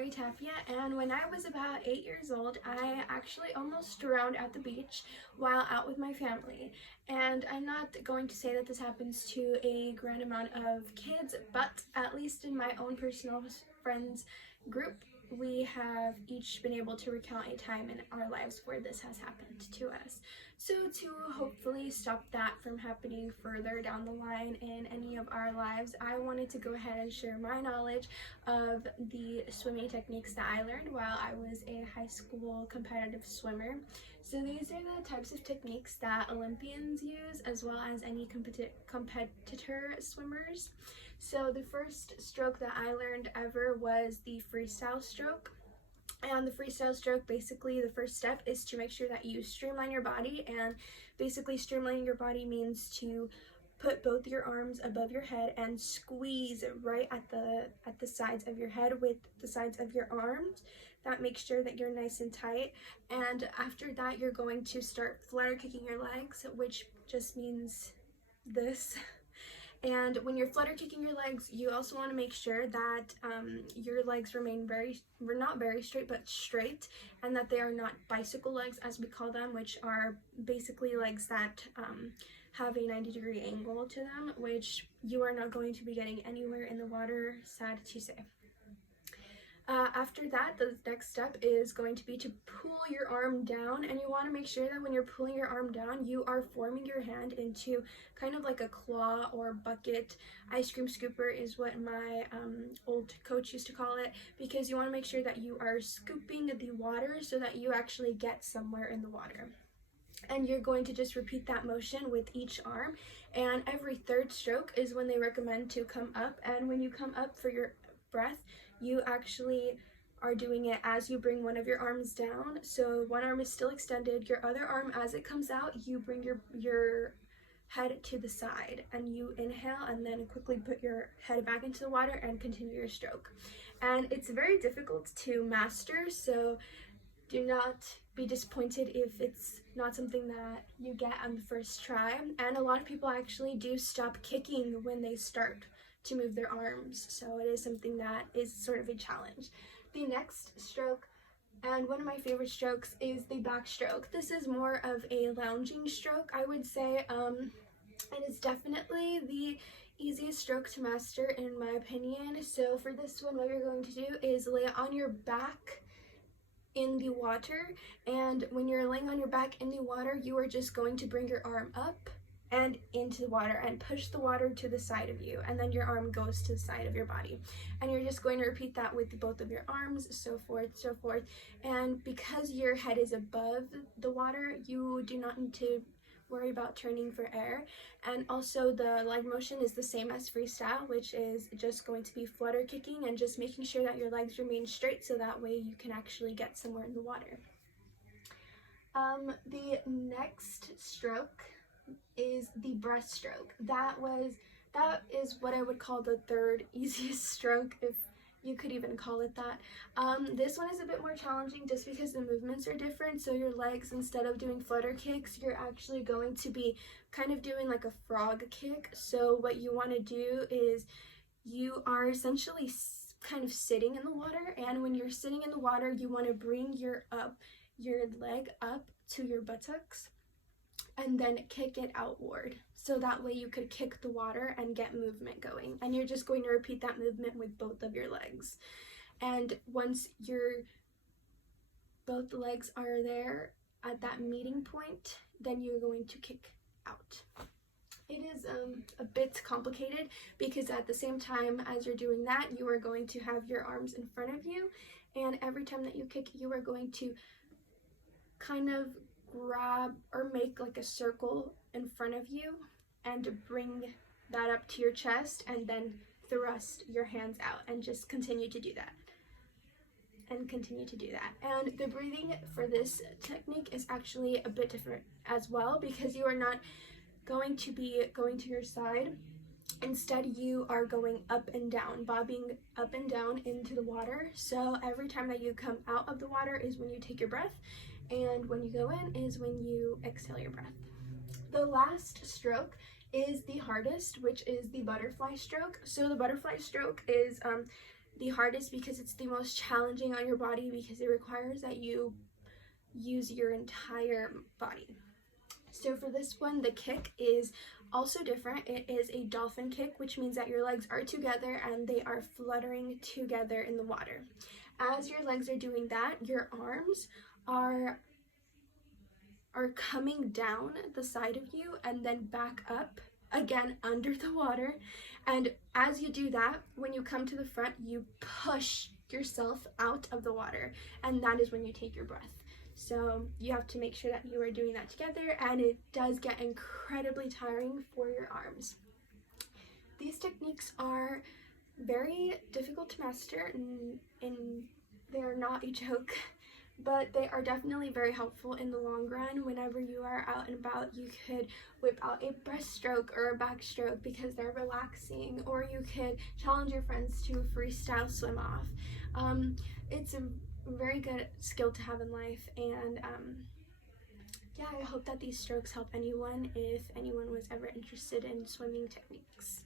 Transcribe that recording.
Mary Tapia, and when I was about 8 years old, I actually almost drowned at the beach while out with my family. And I'm not going to say that this happens to a grand amount of kids, but at least in my own personal friends group, we have each been able to recount a time in our lives where this has happened to us. So to hopefully stop that from happening further down the line in any of our lives, I wanted to go ahead and share my knowledge of the swimming techniques that I learned while I was a high school competitive swimmer. So these are the types of techniques that Olympians use, as well as any competitor swimmers. So the first stroke that I learned ever was the freestyle stroke. And the freestyle stroke, basically the first step is to make sure that you streamline your body, and basically streamlining your body means to put both your arms above your head and squeeze right at the sides of your head with the sides of your arms. That makes sure that you're nice and tight. And after that, you're going to start flutter kicking your legs, which just means this. And when you're flutter kicking your legs, you also want to make sure that your legs remain not very straight, but straight, and that they are not bicycle legs, as we call them, which are basically legs that have a 90-degree angle to them, which you are not going to be getting anywhere in the water, sad to say. After that, the next step is going to be to pull your arm down, and you want to make sure that when you're pulling your arm down, you are forming your hand into kind of like a claw or bucket. Ice cream scooper is what my old coach used to call it, because you want to make sure that you are scooping the water so that you actually get somewhere in the water. And you're going to just repeat that motion with each arm, and every third stroke is when they recommend to come up. And when you come up for your breath, you actually are doing it as you bring one of your arms down. So one arm is still extended, your other arm, as it comes out, you bring your head to the side, and you inhale and then quickly put your head back into the water and continue your stroke. And it's very difficult to master, so do not be disappointed if it's not something that you get on the first try. And a lot of people actually do stop kicking when they start to move their arms, so it is something that is sort of a challenge. The next stroke, and one of my favorite strokes, is the backstroke. This is more of a lounging stroke, I would say. It is definitely the easiest stroke to master, in my opinion. So for this one, what you're going to do is lay on your back in the water, and when you're laying on your back in the water, you are just going to bring your arm up and into the water and push the water to the side of you, and then your arm goes to the side of your body, and you're just going to repeat that with both of your arms, so forth, so forth. And because your head is above the water, you do not need to worry about turning for air. And also the leg motion is the same as freestyle, which is just going to be flutter kicking and just making sure that your legs remain straight, so that way you can actually get somewhere in the water. The next stroke is the breaststroke. That is what I would call the third easiest stroke, if you could even call it that. This one is a bit more challenging just because the movements are different. So your legs, instead of doing flutter kicks, you're actually going to be kind of doing like a frog kick. So what you want to do is you are essentially kind of sitting in the water, and when you're sitting in the water, you want to bring your leg up to your buttocks and then kick it outward, so that way you could kick the water and get movement going. And you're just going to repeat that movement with both of your legs. And once both legs are there at that meeting point, then you're going to kick out. It is a bit complicated, because at the same time as you're doing that, you are going to have your arms in front of you, and every time that you kick, you are going to kind of grab or make like a circle in front of you and bring that up to your chest, and then thrust your hands out, and just continue to do that and continue to do that. And the breathing for this technique is actually a bit different as well, because you are not going to be going to your side. Instead, you are going up and down, bobbing up and down into the water. So every time that you come out of the water is when you take your breath, and when you go in is when you exhale your breath. The last stroke is the hardest, which is the butterfly stroke. So the butterfly stroke is the hardest because it's the most challenging on your body, because it requires that you use your entire body. So for this one, the kick is also different. It is a dolphin kick, which means that your legs are together and they are fluttering together in the water. As your legs are doing that, your arms are coming down the side of you and then back up again under the water. And as you do that, when you come to the front, you push yourself out of the water, and that is when you take your breath. So you have to make sure that you are doing that together, and it does get incredibly tiring for your arms. These techniques are very difficult to master, and they're not a joke, but they are definitely very helpful in the long run. Whenever you are out and about, you could whip out a breaststroke or a backstroke because they're relaxing, or you could challenge your friends to freestyle swim off. It's a very good skill to have in life, and yeah, I hope that these strokes help anyone if anyone was ever interested in swimming techniques.